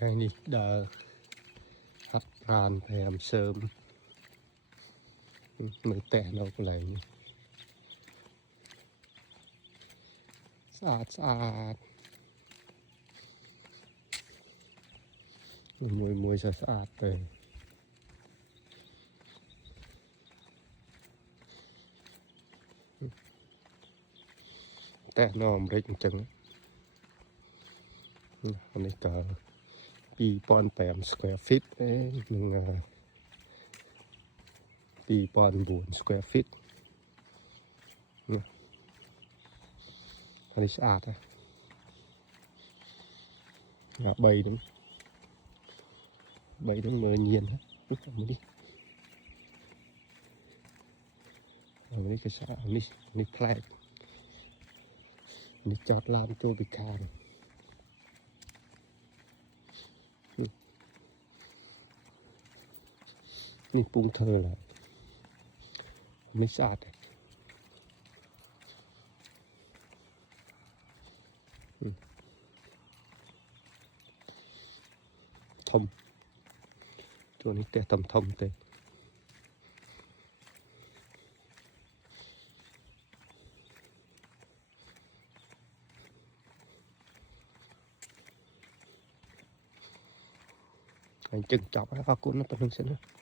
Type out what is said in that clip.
ngày đi đã hắt ràn thèm sớm mới tẻ nó lại sạch mùi sạch rồi tẻ nó rít chừng này cả 2,8 square feet នឹង2,9 square feet នេះស្អាតណា3ហ្នឹងមើលញៀននេះគឺស្អាតនេះផ្លែកនេះចតឡានចូលពីខាងនេះពុងធ្វើឡើយនេះស្អាតធំជួននេះផ្ទះធំទេអញ្ចឹងចប់ហើយអរគុណប៉ុណ្្នឹងសិនណា